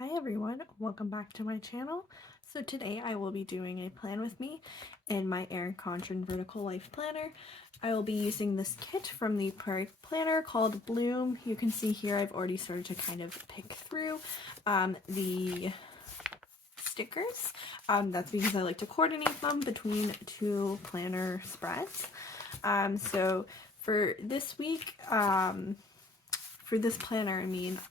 Hi everyone, welcome back to my channel. So today I will be doing a plan with me in my Erin Condren Vertical Life Planner. I will be using this kit from the Prairie Planner called Bloom. You can see here I've already started to kind of pick through the stickers. That's because I like to coordinate them between two planner spreads. So for this week, for this planner,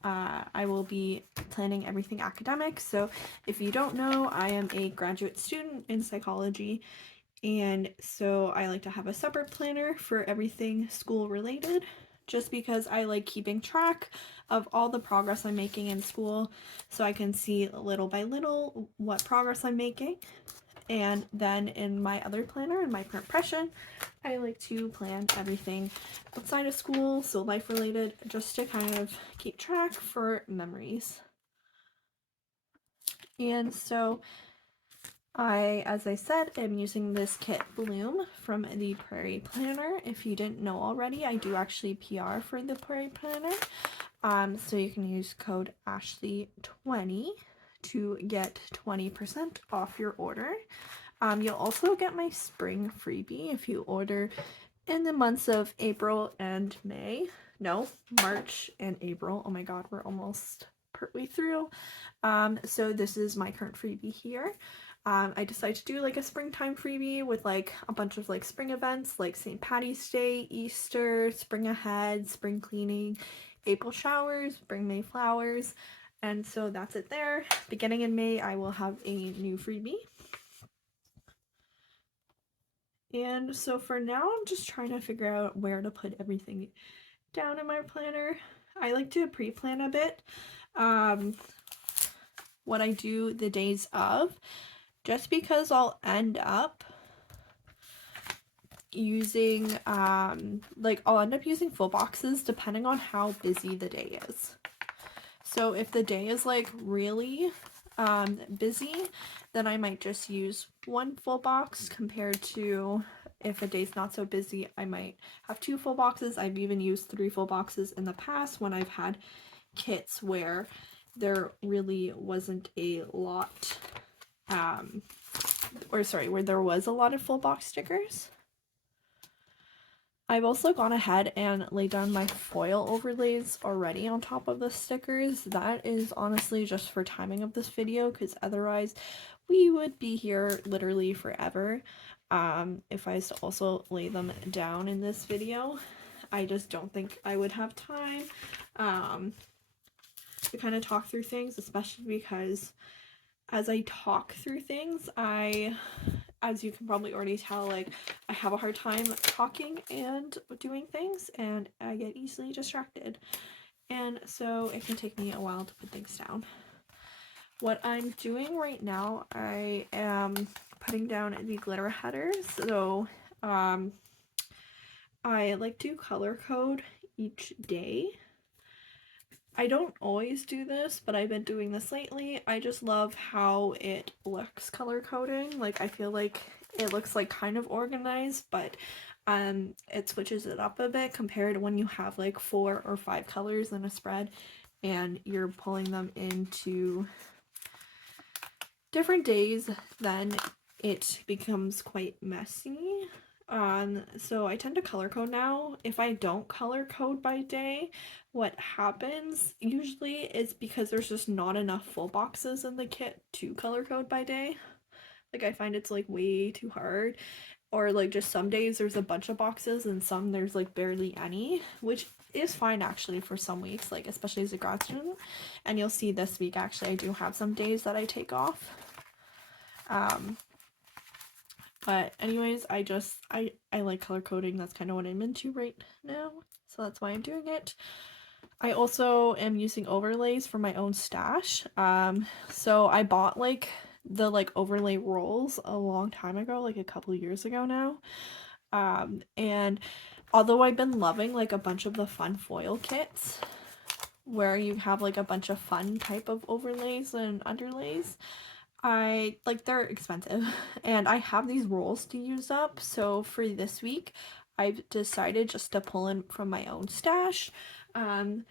I will be planning everything academic. So if you don't know, I am a graduate student in psychology, and so I like to have a separate planner for everything school related, just because I like keeping track of all the progress I'm making in school so I can see little by little what progress I'm making. And then in my other planner, in my impression, I like to plan everything outside of school, so life related, just to kind of keep track for memories. And so as I said, am using this kit Bloom from the Prairie Planner. If you didn't know already, I do actually PR for the Prairie Planner. So you can use code Ashley20 to get 20% off your order. You'll also get my spring freebie if you order in the months of April and May. No, March and April. Oh my god, we're almost partway through. So this is my current freebie here. I decided to do like a springtime freebie with like a bunch of like spring events like St. Patty's Day, Easter, Spring Ahead, spring cleaning, April showers, spring May flowers, and so that's it there. Beginning in May, I will have a new freebie. And so for now, I'm just trying to figure out where to put everything down in my planner. I like to pre-plan a bit what I do the days of, just because I'll end up using I'll end up using full boxes depending on how busy the day is. So if the day is like really busy, then I might just use one full box, compared to if a day's not so busy, I might have two full boxes. I've even used 3 full boxes in the past when I've had kits where there really wasn't a lot, where there was a lot of full box stickers. I've also gone ahead and laid down my foil overlays already on top of the stickers. That is honestly just for timing of this video, because otherwise we would be here literally forever if I was to also lay them down in this video. I just don't think I would have time to kind of talk through things, especially because as I talk through things, as you can probably already tell, like, I have a hard time talking and doing things, and I get easily distracted. And so it can take me a while to put things down. What I'm doing right now, I am putting down the glitter headers. So I like to color code each day. I don't always do this, but I've been doing this lately. I just love how it looks color coding. Like, I feel like it looks like kind of organized, but it switches it up a bit compared to when you have like 4 or 5 colors in a spread and you're pulling them into different days. Then it becomes quite messy. So I tend to color code now. If I don't color code by day, what happens usually is because there's just not enough full boxes in the kit to color code by day. Like, I find it's like way too hard, or like just some days there's a bunch of boxes and some there's like barely any, which is fine actually for some weeks, like especially as a grad student. And you'll see this week actually I do have some days that I take off. But anyways, I like color coding. That's kind of what I'm into right now, so that's why I'm doing it. I also am using overlays for my own stash. So I bought like the overlay rolls a long time ago, like a couple years ago now. And although I've been loving like a bunch of the fun foil kits where you have like a bunch of fun type of overlays and underlays, they're expensive and I have these rolls to use up. So for this week, I've decided just to pull in from my own stash. And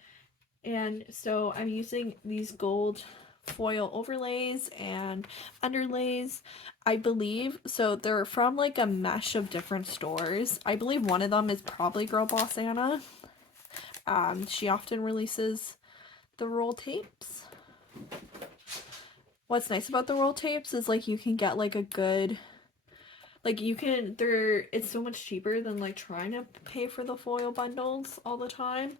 so I'm using these gold foil overlays and underlays, I believe. So they're from like a mesh of different stores. I believe one of them is probably Girl Boss Anna. She often releases the roll tapes. What's nice about the roll tapes is like you can get like a good, like you can, it's so much cheaper than like trying to pay for the foil bundles all the time.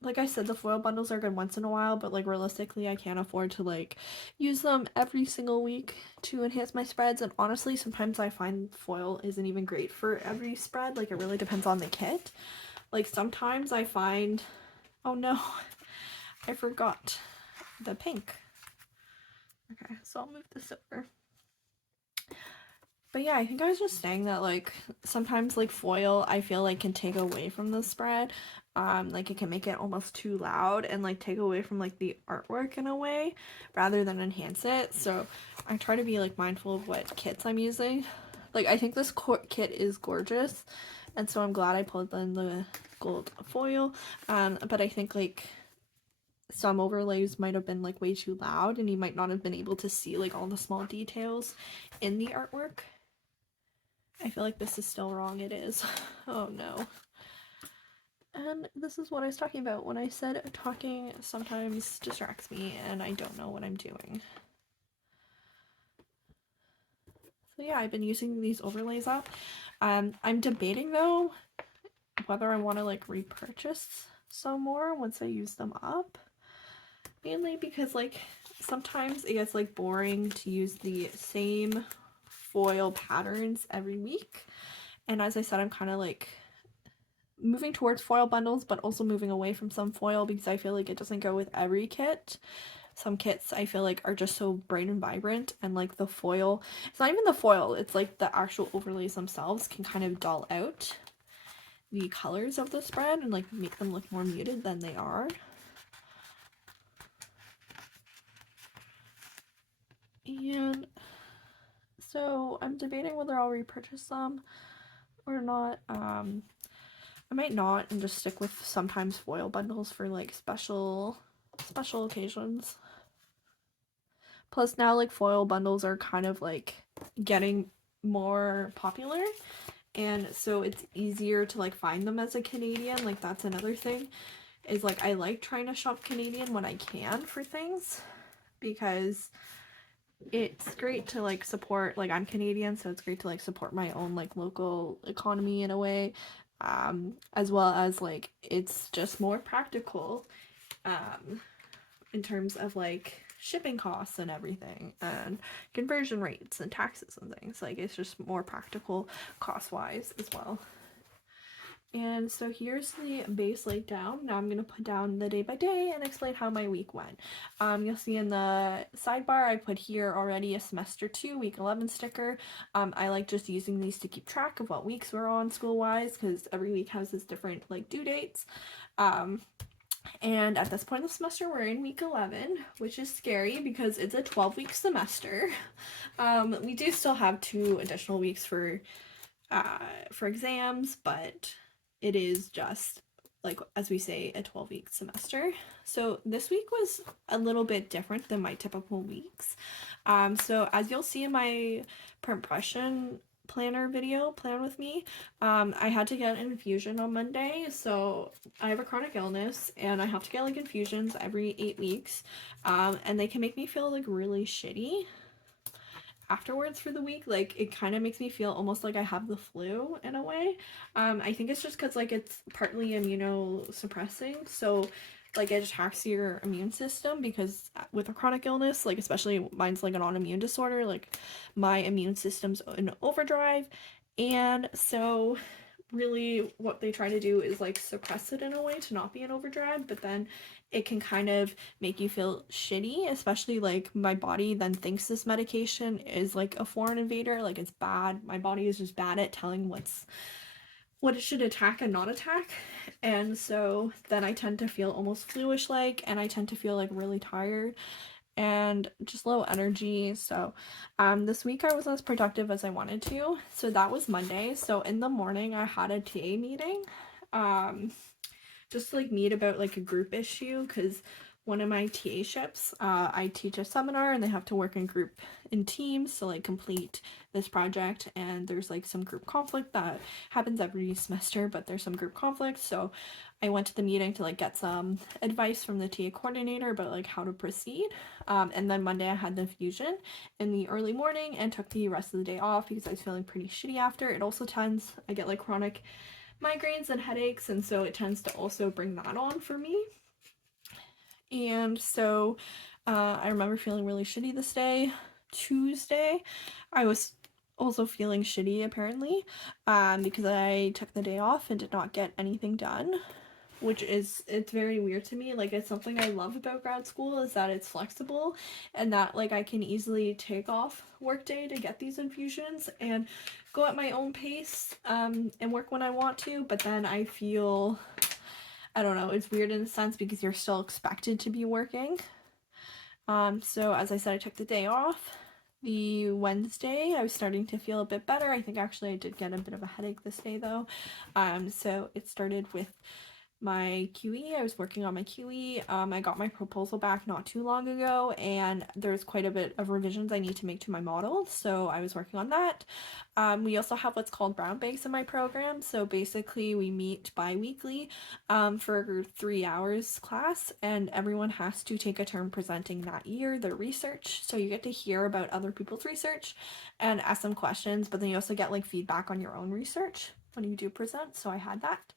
Like I said, the foil bundles are good once in a while, but like realistically I can't afford to like use them every single week to enhance my spreads. And honestly, sometimes I find foil isn't even great for every spread. Like it really depends on the kit. Like sometimes I find, oh no, I forgot the pink. Okay, so I'll move this over. But yeah, I think I was just saying that like sometimes like foil I feel like can take away from the spread. Like it can make it almost too loud and like take away from like the artwork in a way rather than enhance it. So I try to be like mindful of what kits I'm using. Like I think this kit is gorgeous, and so I'm glad I pulled in the gold foil. But I think like some overlays might have been like way too loud and you might not have been able to see like all the small details in the artwork. I feel like this is still wrong. It is. Oh no. And this is what I was talking about when I said talking sometimes distracts me and I don't know what I'm doing. So yeah, I've been using these overlays up. I'm debating though whether I want to like repurchase some more once I use them up. Mainly because like sometimes it gets like boring to use the same foil patterns every week. And as I said, I'm kind of like moving towards foil bundles, but also moving away from some foil because I feel like it doesn't go with every kit. Some kits I feel like are just so bright and vibrant, and like the foil, it's not even the foil, it's like the actual overlays themselves can kind of dull out the colors of the spread and like make them look more muted than they are. And so I'm debating whether I'll repurchase them or not. I might not and just stick with sometimes foil bundles for like special occasions. Plus now like foil bundles are kind of like getting more popular, and so it's easier to like find them as a Canadian. Like that's another thing, is like I like trying to shop Canadian when I can for things, because it's great to like support, like I'm Canadian, so it's great to like support my own like local economy in a way, as well as like it's just more practical in terms of like shipping costs and everything and conversion rates and taxes and things. Like it's just more practical cost wise as well. And so here's the base laid down. Now I'm going to put down the day by day and explain how my week went. You'll see in the sidebar I put here already a semester 2 week 11 sticker. I like just using these to keep track of what weeks we're on school wise, because every week has its different like due dates. And at this point of the semester, we're in week 11, which is scary because it's a 12-week semester. We do still have 2 additional weeks for exams, but it is just, like, as we say, a 12-week semester. So this week was a little bit different than my typical weeks. So as you'll see in my impression planner video, Plan With Me, I had to get an infusion on Monday. So I have a chronic illness and I have to get like infusions every 8 weeks, and they can make me feel like really shitty afterwards for the week. Like it kind of makes me feel almost like I have the flu in a way. I think it's just because like it's partly immunosuppressing, so like it attacks your immune system, because with a chronic illness, like especially mine's like an autoimmune disorder, like my immune system's in overdrive, and so really what they try to do is like suppress it in a way to not be in overdrive, but then it can kind of make you feel shitty, especially like my body then thinks this medication is like a foreign invader, like it's bad. My body is just bad at telling what it should attack and not attack, and so then I tend to feel almost fluish like, and I tend to feel like really tired and just low energy. So this week I was as productive as I wanted to. So that was Monday. So in the morning I had a TA meeting, just to like meet about like a group issue, because one of my TA-ships. I teach a seminar and they have to work in teams to like complete this project, and there's like some group conflict that happens every semester, but there's some group conflict, so I went to the meeting to like get some advice from the TA coordinator about like how to proceed. And then Monday I had the infusion in the early morning and took the rest of the day off because I was feeling pretty shitty after. It also tends, I get like chronic migraines and headaches, and so it tends to also bring that on for me. And so I remember feeling really shitty this day. Tuesday, I was also feeling shitty apparently because I took the day off and did not get anything done, which is, it's very weird to me. Like, it's something I love about grad school is that it's flexible and that like I can easily take off work day to get these infusions and go at my own pace and work when I want to, but then I feel, I don't know, it's weird in a sense because you're still expected to be working. So as I said, I took the day off. The Wednesday, I was starting to feel a bit better. I think actually I did get a bit of a headache this day though. So it started with my QE. I was working on my QE. I got my proposal back not too long ago, and there's quite a bit of revisions I need to make to my model, so I was working on that. We also have what's called brown bags in my program, so basically we meet bi-weekly for 3 hours class, and everyone has to take a turn presenting that year their research, so you get to hear about other people's research and ask them questions, but then you also get like feedback on your own research when you do present, so I had that.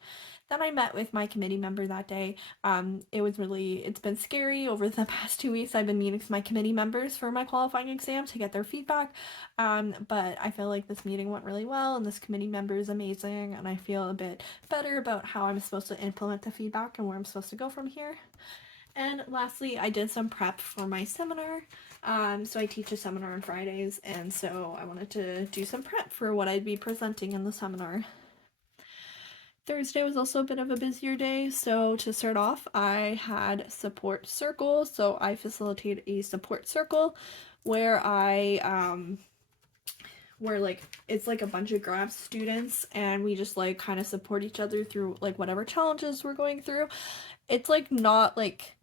Then I met with my committee member that day. It's been scary over the past 2 weeks. I've been meeting with my committee members for my qualifying exam to get their feedback, but I feel like this meeting went really well and this committee member is amazing, and I feel a bit better about how I'm supposed to implement the feedback and where I'm supposed to go from here. And lastly, I did some prep for my seminar. So I teach a seminar on Fridays, and so I wanted to do some prep for what I'd be presenting in the seminar. Thursday was also a bit of a busier day, so to start off, I had support circle. So I facilitate a support circle where it's like a bunch of grad students, and we just like kind of support each other through like whatever challenges we're going through. It's like not like,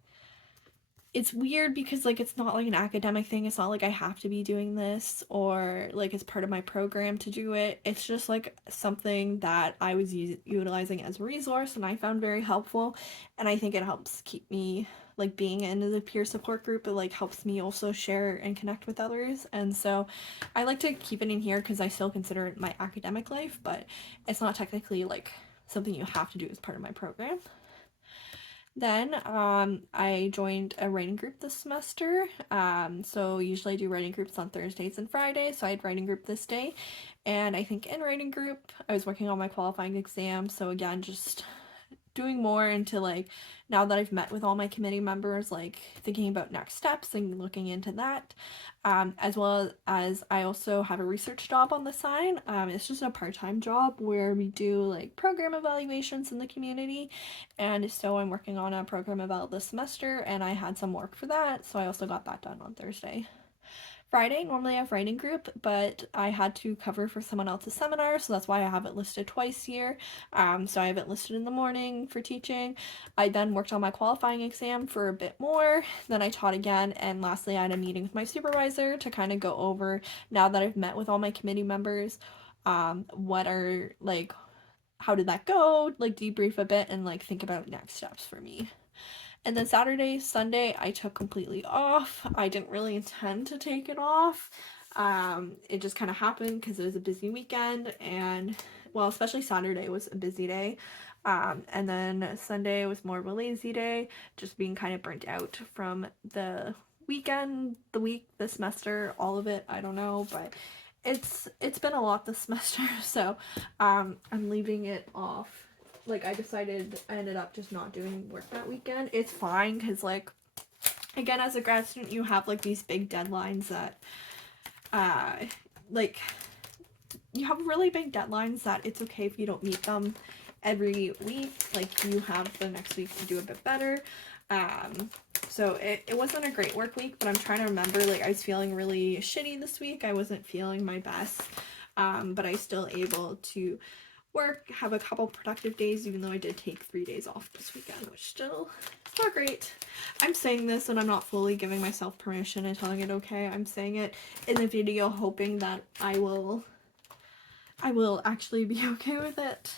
it's weird because like it's not like an academic thing. It's not like I have to be doing this or like it's part of my program to do it. It's just like something that I was utilizing as a resource and I found very helpful, and I think it helps keep me like being in the peer support group. It like helps me also share and connect with others, and so I like to keep it in here because I still consider it my academic life, but it's not technically like something you have to do as part of my program. Then I joined a writing group this semester. So usually I do writing groups on Thursdays and Fridays, so I had writing group this day. And I think in writing group, I was working on my qualifying exam, so again, just doing more into like, now that I've met with all my committee members, like thinking about next steps and looking into that, as well as I also have a research job on the side. It's just a part-time job where we do like program evaluations in the community, and so I'm working on a program eval this semester, and I had some work for that, so I also got that done on Thursday. Friday, normally I have writing group, but I had to cover for someone else's seminar, so that's why I have it listed twice here. So I have it listed in the morning for teaching. I then worked on my qualifying exam for a bit more, then I taught again, and lastly I had a meeting with my supervisor to kind of go over, now that I've met with all my committee members, what are like, how did that go, like debrief a bit and like think about next steps for me. And then Saturday, Sunday, I took completely off. I didn't really intend to take it off. It just kind of happened because it was a busy weekend, and well, especially Saturday was a busy day. And then Sunday was more of a lazy day, just being kind of burnt out from the weekend, the week, the semester, all of it. I don't know, but it's been a lot this semester, so I'm leaving it off. Like I ended up just not doing work that weekend. It's fine because like, again, as a grad student, you have like these big deadlines that like you have really big deadlines that it's okay if you don't meet them every week. Like you have the next week to do a bit better. So it wasn't a great work week, but I'm trying to remember, like I was feeling really shitty this week. I wasn't feeling my best, but I was still able to work, have a couple productive days, even though I did take 3 days off this weekend, which still is not great. I'm saying this and I'm not fully giving myself permission and telling it okay. I'm saying it in the video hoping that I will actually be okay with it.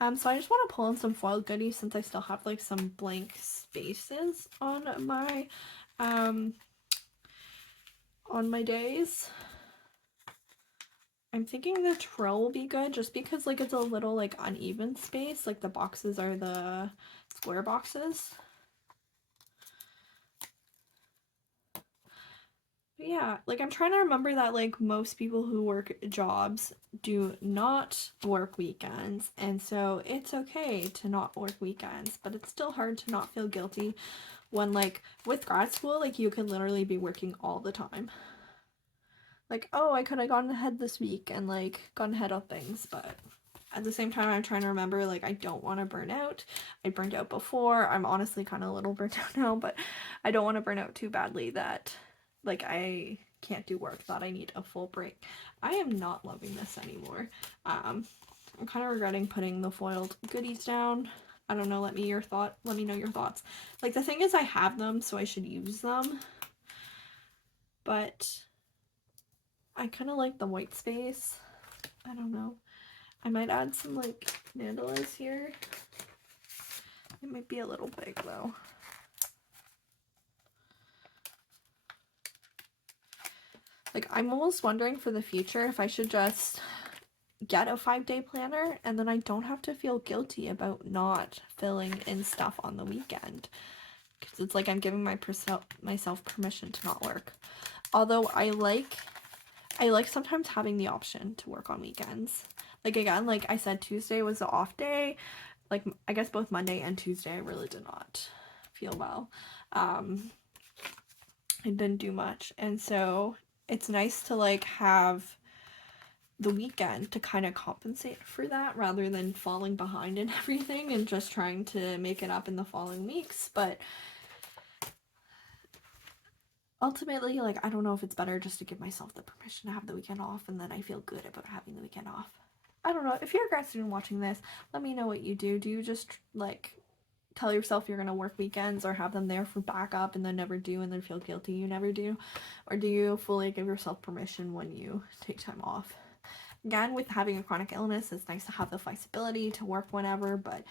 So I just want to pull in some foil goodies since I still have like some blank spaces on my days. I'm thinking the trill will be good just because like it's a little like uneven space, like the boxes are the square boxes. But yeah, like I'm trying to remember that like most people who work jobs do not work weekends, and so it's okay to not work weekends, but it's still hard to not feel guilty when like with grad school like you could literally be working all the time. Like, oh, I could have gone ahead this week and like gone ahead on things, but at the same time I'm trying to remember like I don't want to burn out. I burned out before. I'm honestly kind of a little burnt out now, but I don't want to burn out too badly that like I can't do work, that I need a full break. I am not loving this anymore. I'm kind of regretting putting the foiled goodies down. I don't know, let me know your thoughts. Like the thing is I have them, so I should use them. But I kind of like the white space. I don't know. I might add some like mandalas here. It might be a little big though. Like I'm almost wondering for the future if I should just get a 5-day planner and then I don't have to feel guilty about not filling in stuff on the weekend. Because it's like I'm giving myself permission to not work. Although I like sometimes having the option to work on weekends. Like again, like I said, Tuesday was the off day. Like I guess both Monday and Tuesday I really did not feel well. I didn't do much, and so it's nice to like have the weekend to kind of compensate for that rather than falling behind in everything and just trying to make it up in the following weeks. But ultimately, like, I don't know if it's better just to give myself the permission to have the weekend off and then I feel good about having the weekend off. I don't know. If you're a grad student watching this, let me know what you do. Do you just, like, tell yourself you're going to work weekends or have them there for backup and then never do and then feel guilty you never do? Or do you fully give yourself permission when you take time off? Again, with having a chronic illness, it's nice to have the flexibility to work whenever, but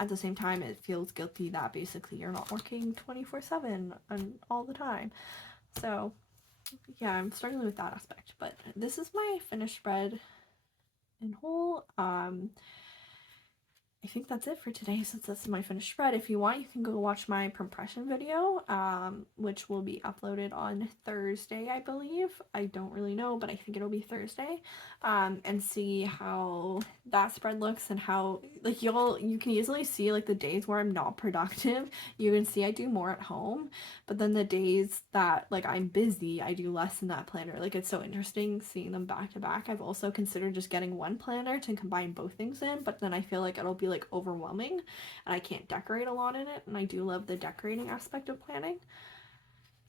at the same time, it feels guilty that basically you're not working 24/7 and all the time. So, yeah, I'm struggling with that aspect, but this is my finished spread in whole. I think that's it for today since this is my finished spread. If you want, you can go watch my compression video, which will be uploaded on Thursday, I believe. I don't really know, but I think it'll be Thursday, and see how that spread looks and how, like, you can easily see, like, the days where I'm not productive. You can see I do more at home, but then the days that, like, I'm busy, I do less in that planner. Like, it's so interesting seeing them back to back. I've also considered just getting one planner to combine both things in, but then I feel like it'll be, like, overwhelming and I can't decorate a lot in it, and I do love the decorating aspect of planning.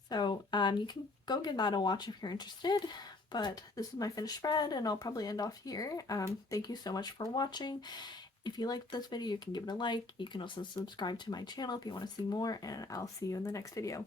So you can go give that a watch if you're interested, but this is my finished spread and I'll probably end off here. Thank you so much for watching. If you liked this video, you can give it a like. You can also subscribe to my channel if you want to see more, and I'll see you in the next video.